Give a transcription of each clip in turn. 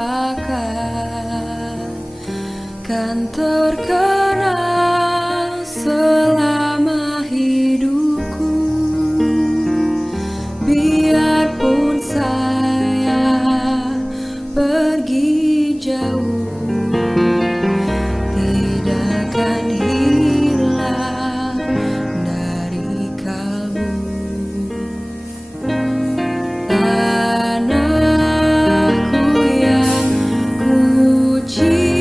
lupakan kan terkenang selama hidupku. Biarpun saya pergi jauh, tidak akan hilang dari kalbu. Tanahku yang ku cintai,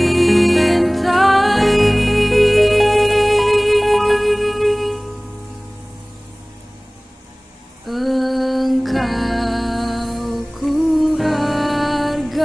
engkau ku hargai.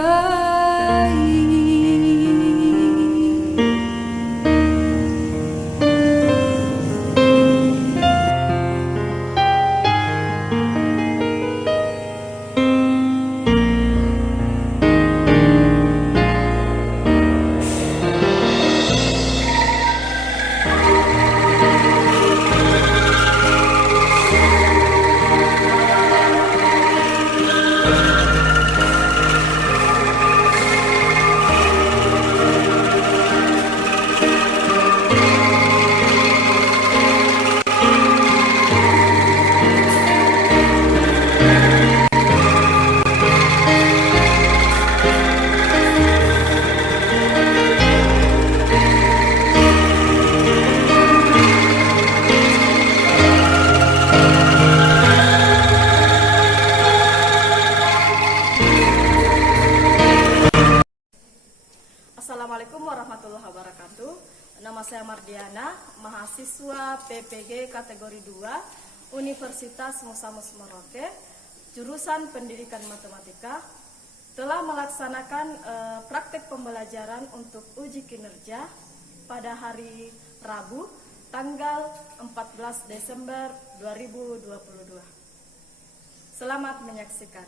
Assalamualaikum warahmatullahi wabarakatuh. Nama saya Mardiana, mahasiswa PPG kategori 2 Universitas Musa Mus Merauke, jurusan Pendidikan Matematika, telah melaksanakan praktek pembelajaran untuk uji kinerja pada hari Rabu, tanggal 14 Desember 2022. Selamat menyaksikan.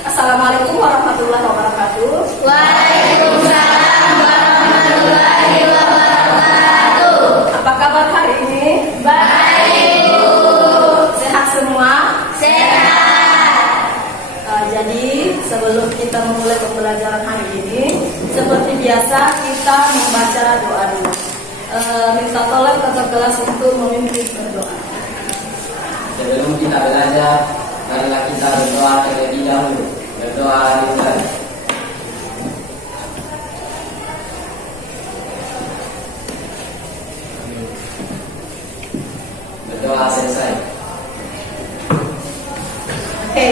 Assalamualaikum warahmatullahi wabarakatuh. Waalaikumsalam warahmatullahi wabarakatuh. Apa kabar hari ini? Baik, Bu. Sehat semua? Sehat. Jadi sebelum kita memulai pembelajaran hari ini, seperti biasa kita membaca doa dulu. Minta tolong kakak kelas untuk memimpin berdoa. Sebelum kita belajar, marilah kita berdoa terlebih dahulu. Berdoa dimulai. Berdoa selesai. Oke,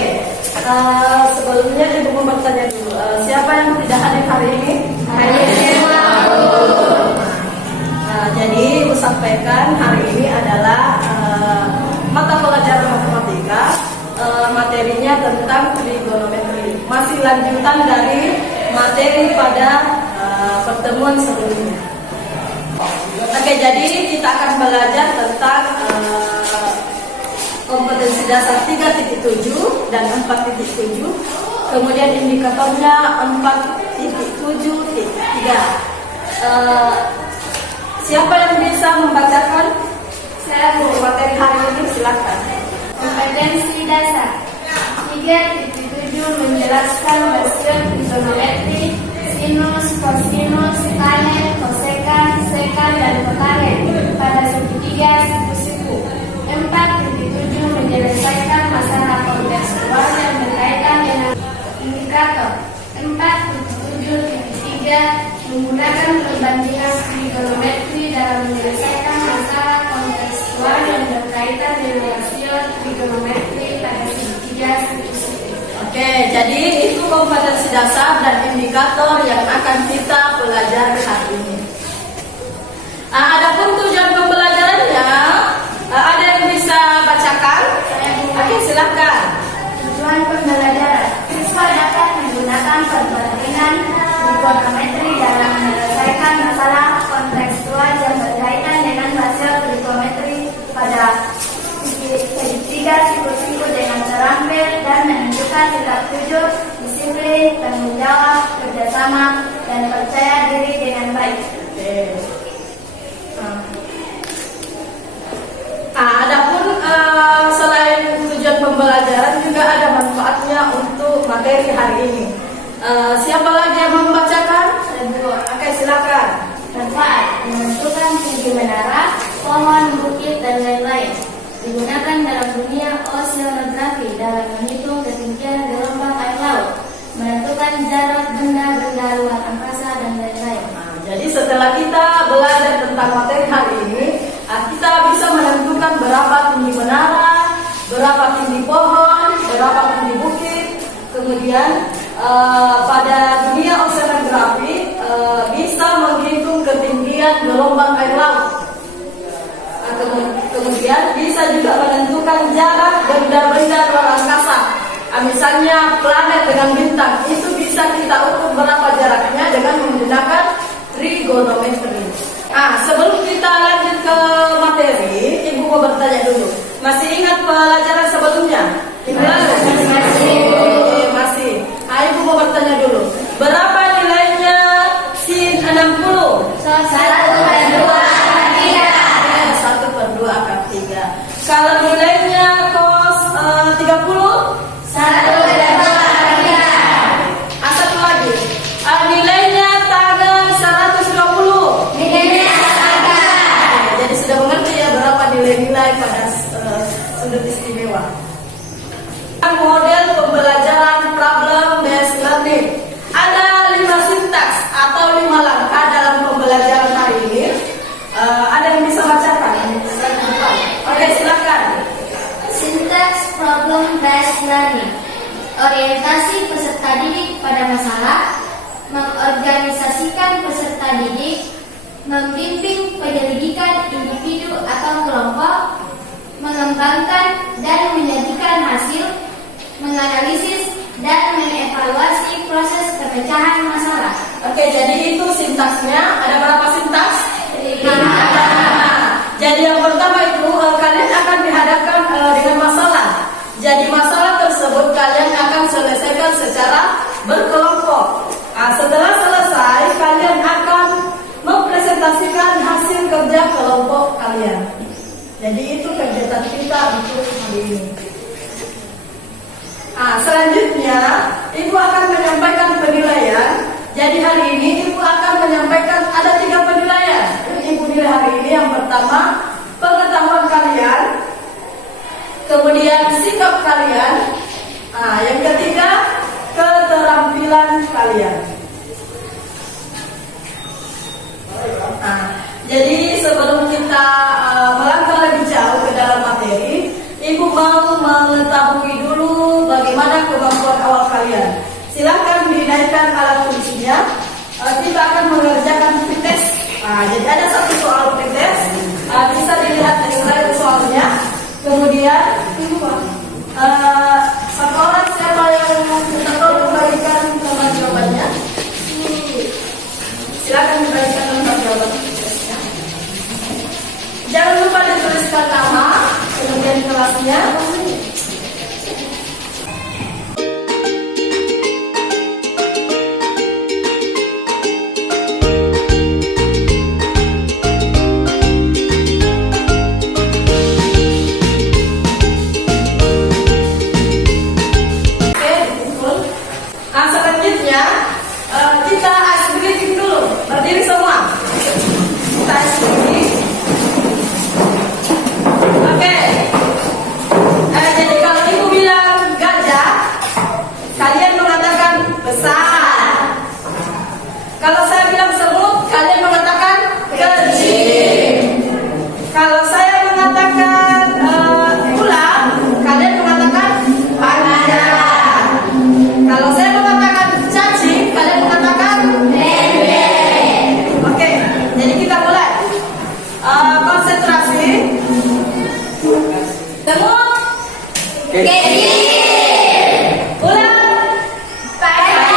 sebelumnya ibu mau bertanya dulu, siapa yang tidak hadir hari ini? Hadir semua, Bu. Jadi ibu sampaikan hari ini adalah mata pelajaran matematika, materinya tentang trigonometri, masih lanjutan dari materi pada pertemuan sebelumnya. Oke, jadi kita akan belajar tentang kompetensi dasar 3.7 dan 4.7, kemudian indikatornya 4.7.3. Siapa yang bisa membacakan? Saya Bu, materi hari ini silakan. Kompetensi dasar 3.7 menjelaskan rasio trigonometri, sinus, kosinus, tangent, kosekan, sekan, dan kotangent pada segitiga siku-siku. 4.7 menyelesaikan masalah kontekstual yang berkaitan dengan indikator. 4.7.3 menggunakan perbandingan trigonometri dalam menyelesaikan masalah kontekstual yang berkaitan dengan rasio trigonometri pada segitiga siku-siku. Oke, jadi itu kompetensi dasar dan indikator yang akan kita pelajari hari ini. Adapun tujuan pembelajarannya, ada yang bisa bacakan? Oke, silakan. Tujuan pembelajaran: siswa dapat menggunakan perbandingan trigonometri dalam menyelesaikan masalah kontekstual yang berkaitan dengan rasio trigonometri pada segitiga siku-siku dengan terampil dan menunjukkan sikap jujur, disiplin, tanggung jawab, kerjasama, dan percaya diri dengan baik. Oke. materi hari ini. Siapa lagi yang membacakan? Oke, silakan. Manfaat menentukan tinggi menara, pohon, bukit, dan lain-lain. Digunakan dalam dunia oceanografi dalam menghitung ketinggian gelombang air laut, menentukan jarak benda-benda luar angkasa, dan lain-lain. Jadi setelah kita belajar tentang materi hari ini, kita bisa menentukan berapa tinggi menara, berapa tinggi pohon, berapa tinggi bukit. Kemudian pada dunia oceanografi bisa menghitung ketinggian gelombang air laut. Kemudian bisa juga menentukan jarak benda-benda luar angkasa. Misalnya planet dengan bintang, itu bisa kita ukur berapa jaraknya dengan menggunakan trigonometri. Sebelum kita lanjut ke materi, Ibu mau bertanya dulu. Masih ingat pelajaran sebelumnya? Masih. Ibu mau bertanya dulu. Berapa nilainya sin 60? 1/2 akar 3. Kalau nilainya cos 30? 1/2. Satu lagi. Nilainya tangan 120. Jadi sudah mengerti ya berapa nilai-nilai pada sudut istimewa. Model pembelajaran problem based learning. Ada 5 sintaks atau 5 langkah dalam pembelajaran hari ini. Ada yang bisa bacakan? Oke, silakan. Syntax problem based learning. Orientasi peserta didik pada masalah, mengorganisasikan peserta didik, membimbing penyelidikan individu atau kelompok, mengembangkan dan menyajikan hasil, menganalisis dan mengevaluasi proses pemecahan masalah. Oke, jadi itu sintaksnya. Ada berapa sintaks? 5. Jadi yang pertama itu kalian akan dihadapkan dengan masalah. Jadi masalah tersebut kalian akan selesaikan secara berkelompok. Setelah selesai, kalian akan mempresentasikan hasil kerja kelompok kalian. Jadi itu kegiatan kita untuk hari ini. Selanjutnya, Ibu akan menyampaikan penilaian. Jadi hari ini Ibu akan menyampaikan ada 3 penilaian. Ibu nilai hari ini yang pertama pengetahuan kalian, kemudian sikap kalian, yang ketiga keterampilan kalian. Jadi sebelum kita melangkah lebih jauh ke dalam materi, Ibu mau mengetahui dulu bagaimana kemampuan awal kalian. Silakan dinaikkan alat tulisnya. Kita akan mengerjakan pretest. Jadi ada satu soal pretest. Bisa dilihat dari slide soalnya. Kemudian satu orang siapa yang minta tolong membagikan tempat jawabannya? Silakan membagikan tempat jawaban pretestnya. Jangan lupa dituliskan nama, kemudian kelasnya. Selanjutnya kita ice breathing dulu. Berdiri semua. Kita ice breathing. Oke. Jadi kalau Ibu bilang gajah, kalian mengatakan besar. Kalau saya bilang semut, kalian mengatakan kecil. Kalau saya mengatakan ular, kalian mengatakan panjang. Kalau saya mengatakan cacing, kalian mengatakan pendek. Oke, jadi kita mulai. Konsentrasi. Semut. Kecil. Ular. Panjang.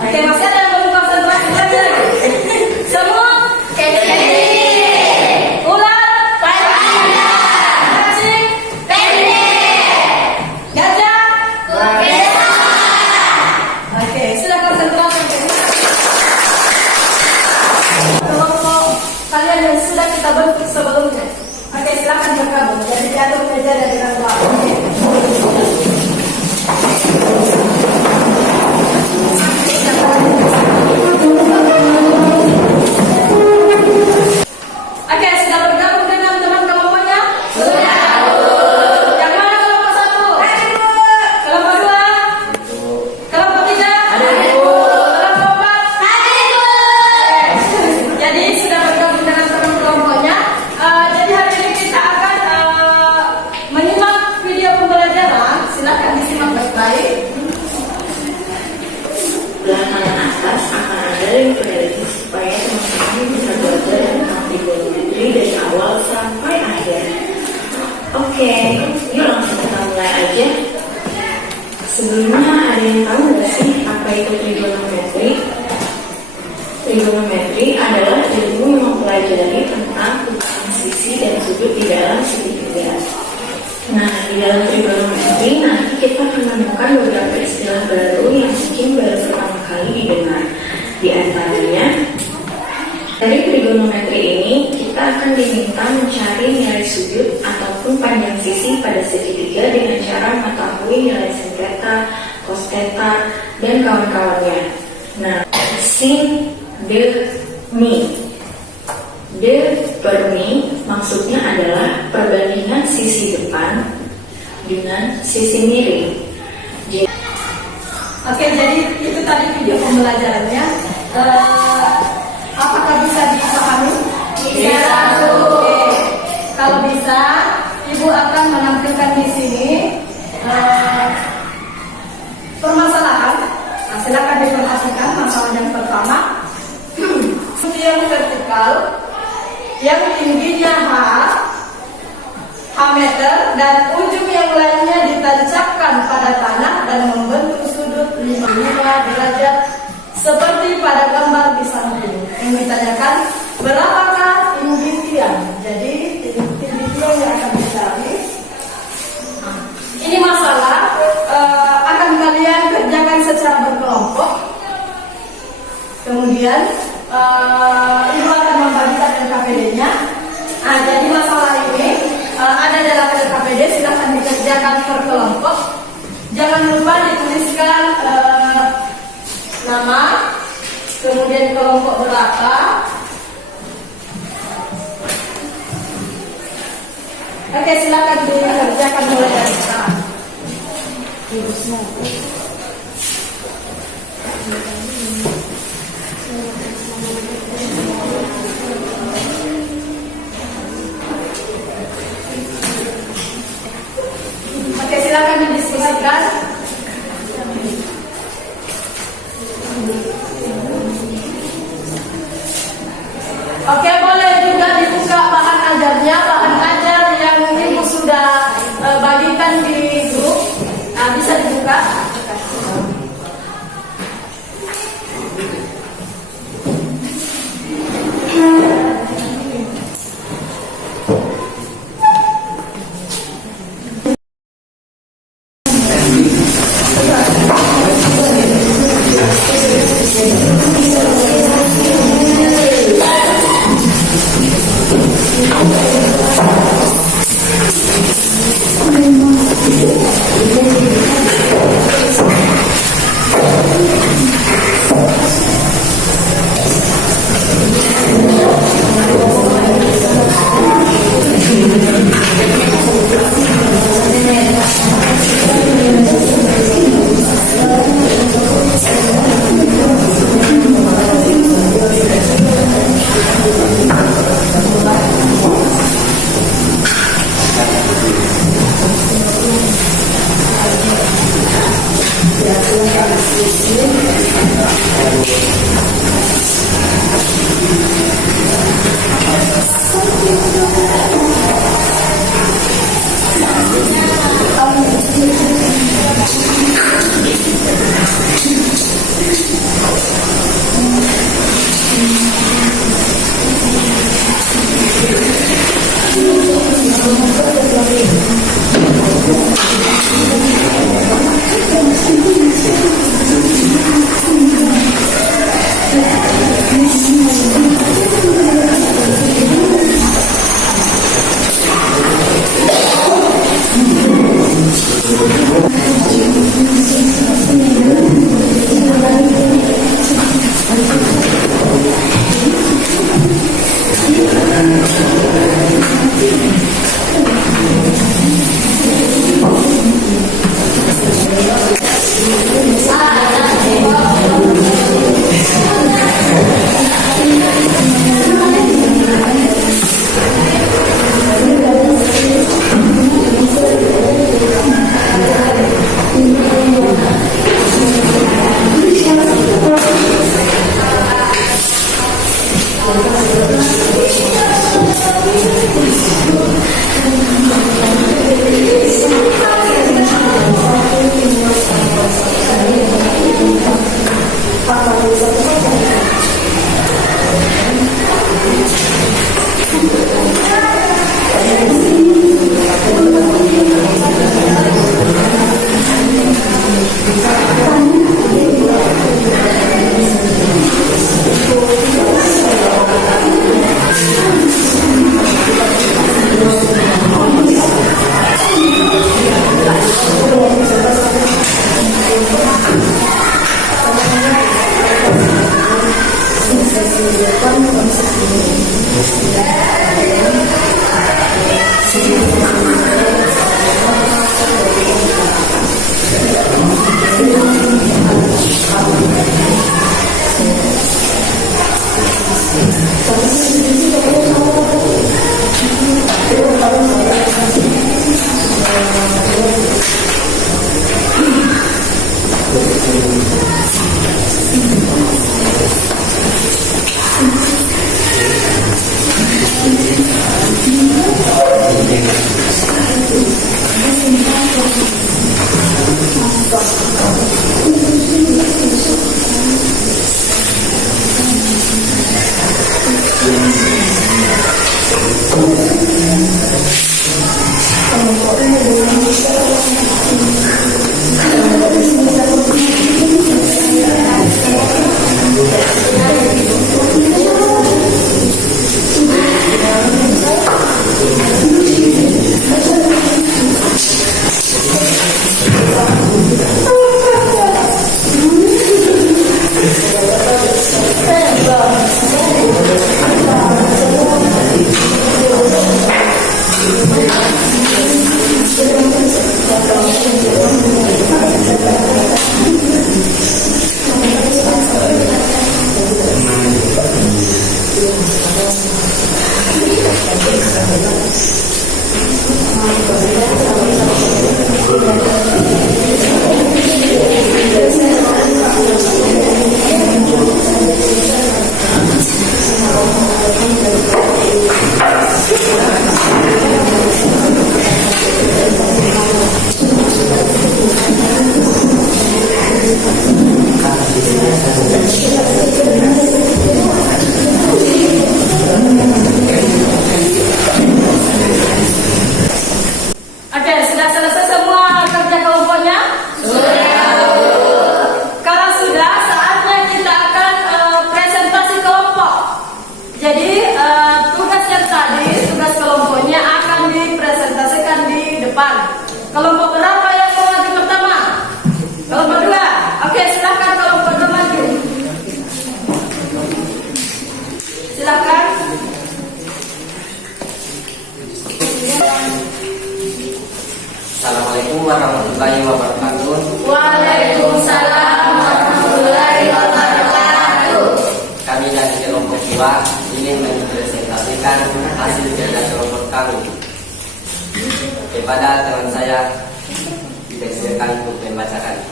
Oke, masih ada yang belum konsentrasi lagi. Semut. Kecil. Ular. Panjang. Cacing. Pendek. Gajah. Besar. Oke, sudah konsentrasi. Kelompok kalian yang sudah kita bentuk sebelumnya. Oke, silakan bergabung. Jadi diatur meja dan dengan ruang. Trigonometri adalah ilmu yang mempelajari tentang hubungan sisi dan sudut di dalam segitiga. Nah, di dalam trigonometri nanti kita akan menemukan beberapa istilah baru yang mungkin baru pertama kali didengar. Di antaranya, dari trigonometri ini kita akan diminta mencari nilai sudut ataupun panjang sisi pada segitiga dengan cara mengetahui nilai sin theta, cos theta, dan kawan-kawannya. Nah, sin de mi. De per mi maksudnya adalah perbandingan sisi depan dengan sisi miring. Oke, jadi itu tadi video pembelajarannya. Apakah bisa dipahami? Bisa. Oke. Kalau bisa, Ibu akan menampilkan di sini permasalahan. Nah, silakan diperhatikan masalah yang pertama. Yang vertikal yang tingginya H meter dan ujung yang lainnya ditancapkan pada tanah dan membentuk sudut 55 derajat seperti pada gambar di samping. Yang ditanyakan, berapakah tinggi tiang? Jadi tinggi tiang yang akan dicari. Ini masalah akan kalian kerjakan secara berkelompok. Kemudian Ibu akan membagikan LKPD-nya. Nah, jadi masalah ini ada dalam LKPD, silahkan dikerjakan per kelompok. Jangan lupa dituliskan nama, kemudian kelompok berapa. Oke, silakan dikerjakan mulai dari sekarang. Oke, silakan didiskusikan. Oke, boleh juga dibuka bahan ajarnya, bahan ajar yang Ibu sudah bagikan di grup. Nah, bisa dibuka. di depan persegi. Oke, sudah selesai semua kerja kelompoknya? Kalau sudah, saatnya kita akan presentasi kelompok. Jadi tugas yang tadi, tugas kelompoknya akan dipresentasikan di depan. Kelompok berapa yang mau maju pertama? Kelompok 2. Oke, silakan kelompok 2 maju. Silakan. Assalamualaikum warahmatullahi wabarakatuh. Waalaikumsalam warahmatullahi wabarakatuh. Kami dari kelompok 2 ingin mempresentasikan hasil kerja kelompok kami. Kepada teman saya, dipersilakan untuk membacakan.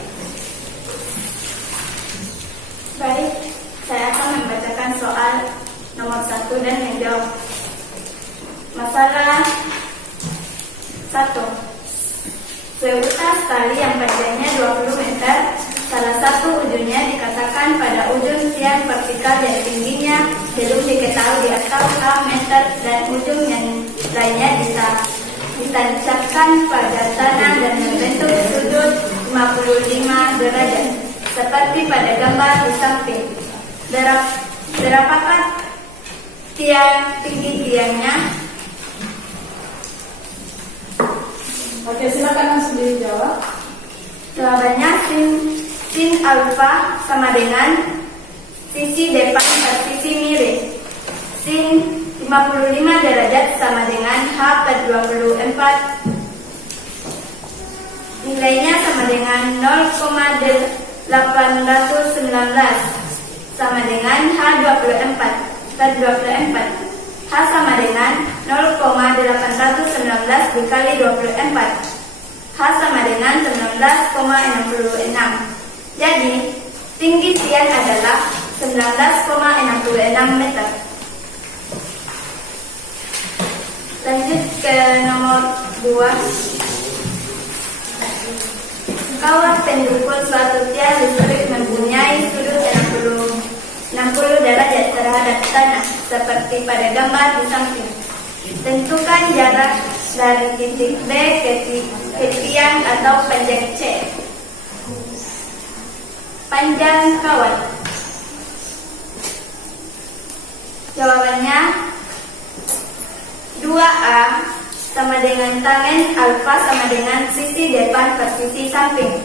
Baik, saya akan membacakan soal nomor 1 dan menjawab. Masalah 1. Seutas tali yang panjangnya 20 meter, salah satu ujungnya dikatakan pada ujung tiang vertikal yang tingginya belum diketahui atau H meter dan ujung yang lainnya ditancapkan pada tanah dan membentuk sudut 55 derajat, seperti pada gambar di samping. Berapakah tinggi tiangnya? Oke, silakan langsung dijawab. Jawabannya sin alfa sama dengan sisi depan per sisi miring. Sin 55 derajat sama dengan H per 24. Nilainya sama dengan 0,819 sama dengan H 24 per 24. H sama dengan 0,819 dikali 24. H sama dengan 19,66. Jadi, tinggi tiang adalah 19,66 meter. Lanjut ke nomor 2. Kawat pendukung suatu tiang listrik mempunyai sudut 60 derajat terhadap tanah, seperti pada gambar di samping. Tentukan jarak dari titik B ke tiang atau panjang C. Panjang kawat. Jawabannya 2A sama dengan tangen alfa sama dengan sisi depan per sisi samping.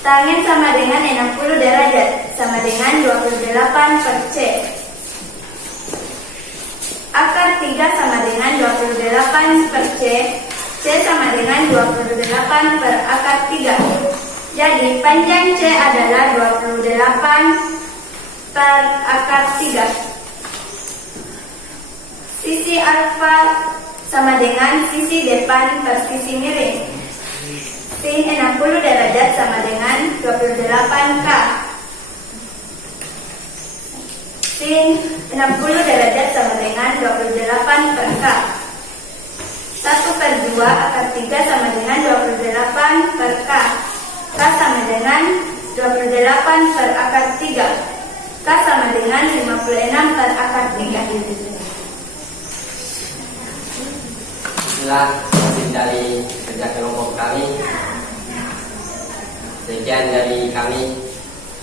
Tangen sama dengan 60 derajat, sama dengan 28 per C. Akar 3 sama dengan 28 per C. C sama dengan 28 per akar 3. Jadi panjang C adalah 28 per akar 3. Sisi alfa sama dengan sisi depan per sisi miring. Sin 60 derajat sama dengan 28K. Sin 60 derajat sama dengan 28 per K. 1 per 2 akar 3 sama dengan 28 per K. K sama dengan 28 per akar 3. K sama dengan 56 per akar 3. Inilah hasil dari kerja kelompok kami. Sekian dari kami.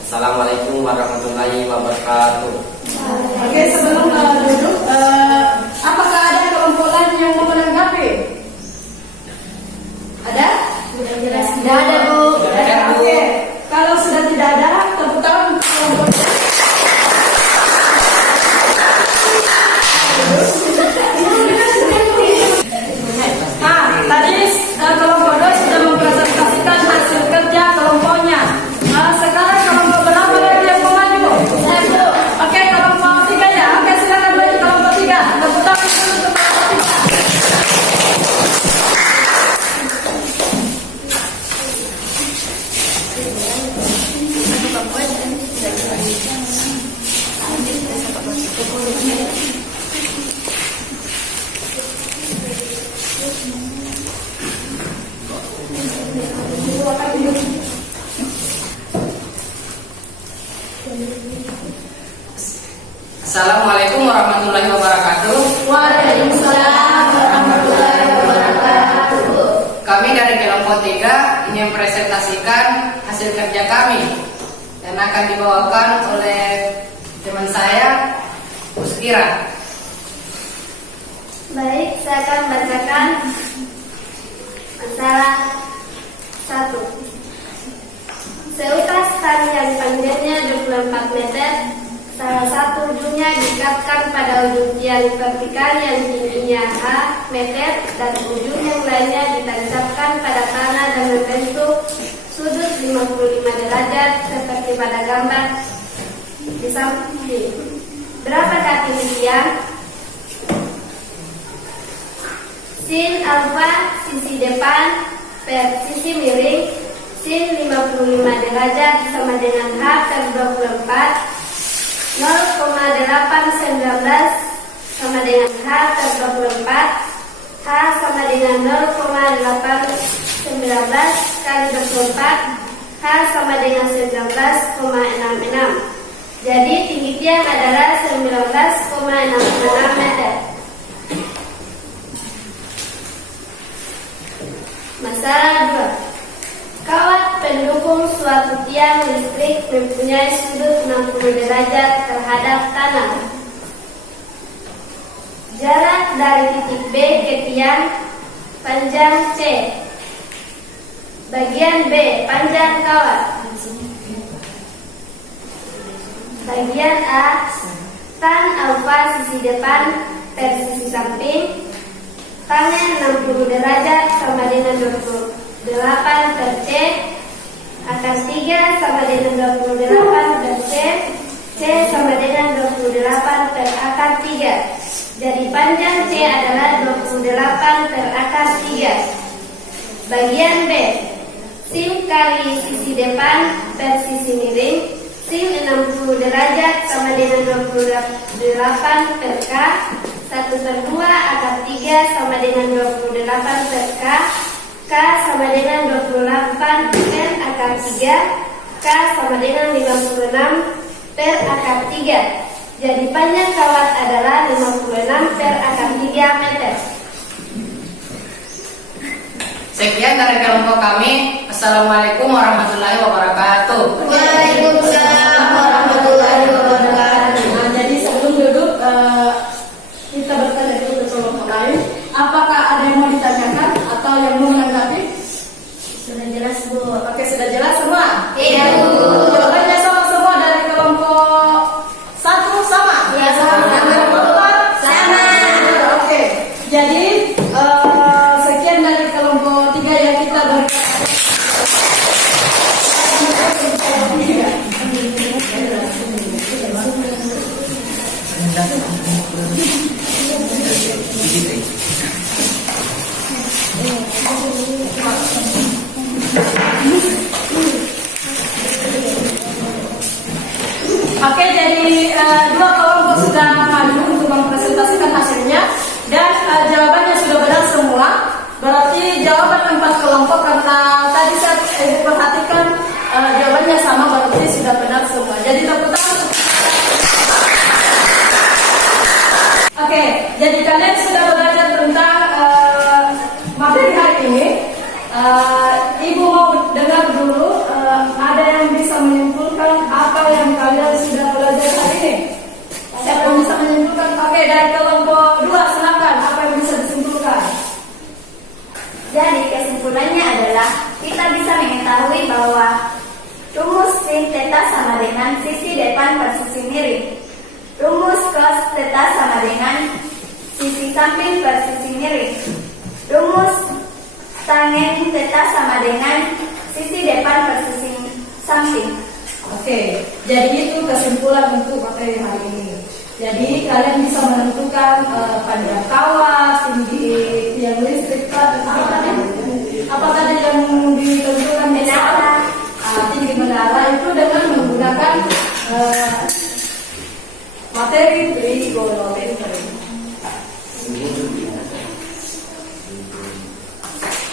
Assalamualaikum warahmatullahi wabarakatuh. Oke, sebelum duduk, apakah ada kelompok lain yang mau menanggapi? Ada? Tidak ada, Bu. Tidak ada, Bu. Oke, kalau sudah tidak ada, tepuk tangan untuk kelompok. Tadi kelompok 2 sudah mempresentasikan hasil kerja kelompoknya. Sekarang kelompok berapa lagi yang mau maju? Oke, kelompok 3 ya. Oke, silakan maju kelompok 3. Tepuk tangan dulu untuk kelompok 3. Assalamualaikum warahmatullahi wabarakatuh. Waalaikumsalam warahmatullahi wabarakatuh. Kami dari kelompok 3 ingin mempresentasikan hasil kerja kami dan akan dibawakan oleh teman saya, Muskira. Baik, saya akan bacakan masalah 1. Seutas tali yang panjangnya 24 meter, salah satu ujungnya diikatkan pada ujung tiang vertikal yang tingginya H meter dan ujung yang lainnya ditancapkan pada tanah dan membentuk sudut 55 derajat seperti pada gambar di samping. Berapakah tinggi tiang? Sin alfa sisi depan per sisi miring. Sin 55 derajat sama dengan H per 24. 0,819 sama dengan H per 24. H sama dengan 0,819 kali 24. H sama dengan 19,66. Jadi tinggi tiang adalah 19,66 meter. Masalah 2. Kawat pendukung suatu tiang listrik mempunyai sudut 60 derajat terhadap tanah. Jarak dari titik B ke tiang panjang C. Bagian B panjang kawat. Bagian A tan alfa sisi depan per sisi samping. Tangen 60 derajat sama dengan 28 per C. Akar 3 sama dengan 28 per C. C sama dengan 28 per akar 3. Jadi panjang C adalah 28 per akar 3. Bagian B, sin kali sisi depan per sisi miring. Sin 60 derajat sama dengan 28 per K. 1 per 2 akar 3 sama dengan 28 per K. K sama dengan 28 per akar 3. K sama dengan 56 per akar 3. Jadi panjang kawat adalah 56 per akar 3 meter. Sekian dari kelompok kami. Assalamualaikum warahmatullahi wabarakatuh. Waalaikumsalam warahmatullahi wabarakatuh. Nah, jadi sebelum duduk kita bertanya dulu ke kelompok lain. Apakah ada yang mau ditanyakan atau yang mau menanggapi? Sudah jelas, Bu. Oke, sudah jelas semua. Oke, jadi dua kelompok sudah maju untuk mempresentasikan hasilnya dan jawabannya sudah benar semua. Berarti jawaban 4 kelompok karena tadi saya ibu perhatikan jawabannya sama, berarti sudah benar semua. Jadi tepuk tangan. Oke, jadi kalian sudah belajar tentang materi hari ini. Ibu mau dengar dulu, ada yang bisa menyimpulkan apa yang kalian sudah belajar hari ini? Siapa yang bisa menyimpulkan? Oke, dari kelompok 2 silakan. Apa yang bisa disimpulkan? Jadi kesimpulannya adalah kita bisa mengetahui bahwa rumus sin theta sama dengan sisi depan per sisi miring. Rumus cos theta sama dengan sisi samping per sisi miring. Rumus tangen theta sama dengan sisi depan per sisi samping. Oke, jadi itu kesimpulan untuk materi hari ini. Jadi kalian bisa menentukan panjang kawat, tinggi tiang listrik, apa tadi yang ditentukan menara, tinggi menara itu dengan menggunakan materi trigonometri.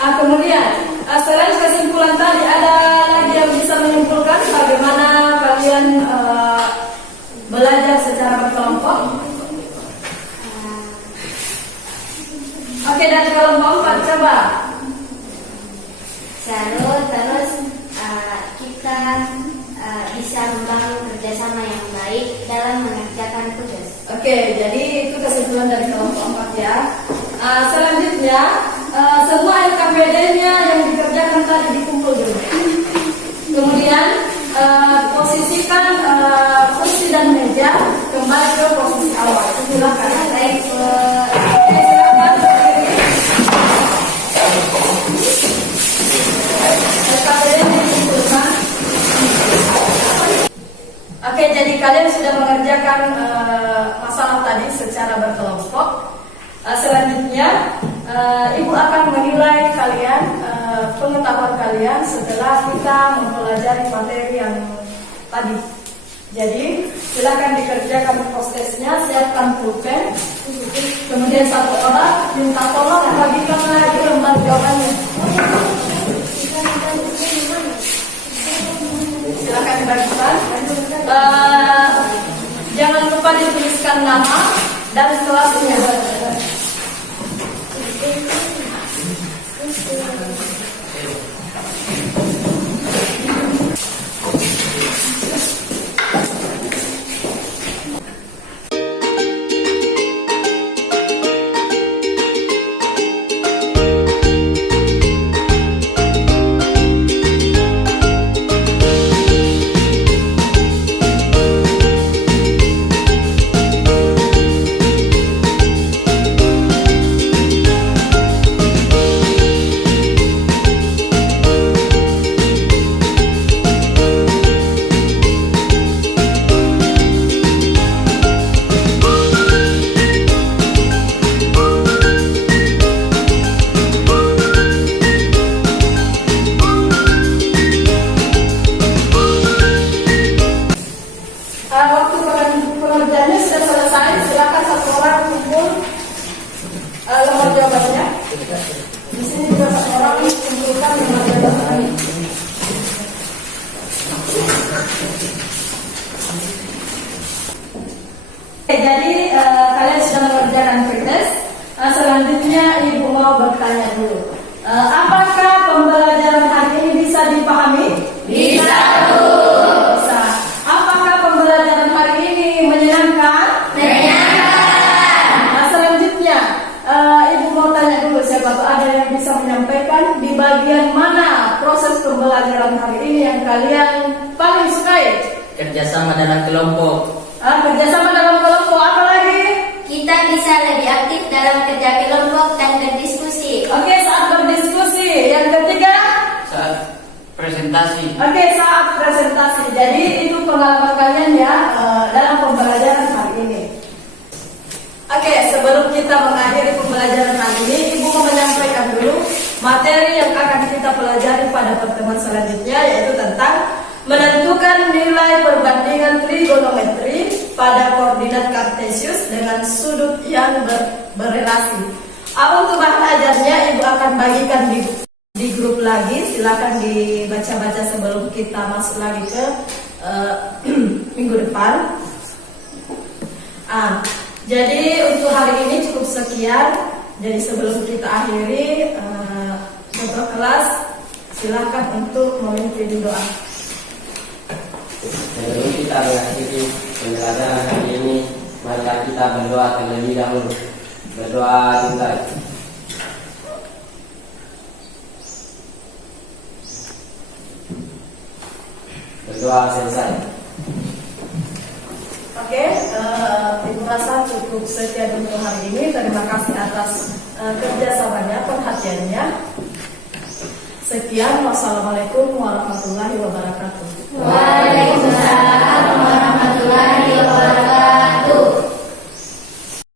Kemudian selain kesimpulan tadi, ada lagi yang bisa menyimpulkan bagaimana kalian belajar secara berkelompok? Oke, dari kelompok 4 coba. Terus kita bisa membangun kerjasama yang baik dalam mengerjakan tugas. Oke, jadi itu kesimpulan dari kelompok 4 ya. Selanjutnya semua LKPD-nya yang dikerjakan tadi dikumpul dulu. Kemudian posisikan kursi dan meja kembali ke posisi awal. Silakan. Baik, silakan. LKPD-nya dikumpulkan. Oke, jadi kalian sudah mengerjakan masalah tadi secara berkelompok. Selanjutnya, Ibu akan menilai kalian, pengetahuan kalian setelah kita mempelajari materi yang tadi. Jadi, silakan dikerjakan prosesnya, siapkan pulpen. Kemudian satu orang minta tolong bagikan lagi lembar jawabannya. Silakan dibagikan. Jangan lupa dituliskan nama dan kelasnya. Jadi kalian sudah mengerjakan pretest. Selanjutnya Ibu mau bertanya dulu. Apakah pembelajaran hari ini bisa dipahami? Bisa. Bisa. Apakah pembelajaran hari ini menyenangkan? Menyenangkan. Selanjutnya Ibu mau tanya dulu, siapa tuh ada yang bisa menyampaikan di bagian mana proses pembelajaran hari ini yang kalian paling sukai? Kerjasama dalam kelompok. Kerjasama dalam kelompok, apa lagi? Kita bisa lebih aktif dalam kerja kelompok dan berdiskusi. Oke, saat berdiskusi. Yang ketiga? Saat presentasi. Oke, saat presentasi. Jadi itu pengalaman kalian ya dalam pembelajaran hari ini. kita mengakhiri pembelajaran kali ini, Ibu mau menyampaikan dulu materi yang akan kita pelajari pada pertemuan selanjutnya, yaitu tentang menentukan nilai perbandingan trigonometri pada koordinat kartesius dengan sudut yang berrelasi. Untuk bahan ajarnya Ibu akan bagikan di grup lagi, silakan dibaca-baca sebelum kita masuk lagi ke minggu depan. Jadi untuk hari ini cukup sekian. Jadi sebelum kita akhiri, ketua kelas silakan untuk memimpin doa. Sebelum kita mengakhiri pembelajaran hari ini, mari kita berdoa terlebih dahulu. Berdoa dimulai. Berdoa selesai. Oke, Ibu rasa cukup sekian untuk hari ini. Terima kasih atas kerjasamanya, perhatiannya. Sekian, wassalamualaikum warahmatullahi wabarakatuh. Waalaikumsalam.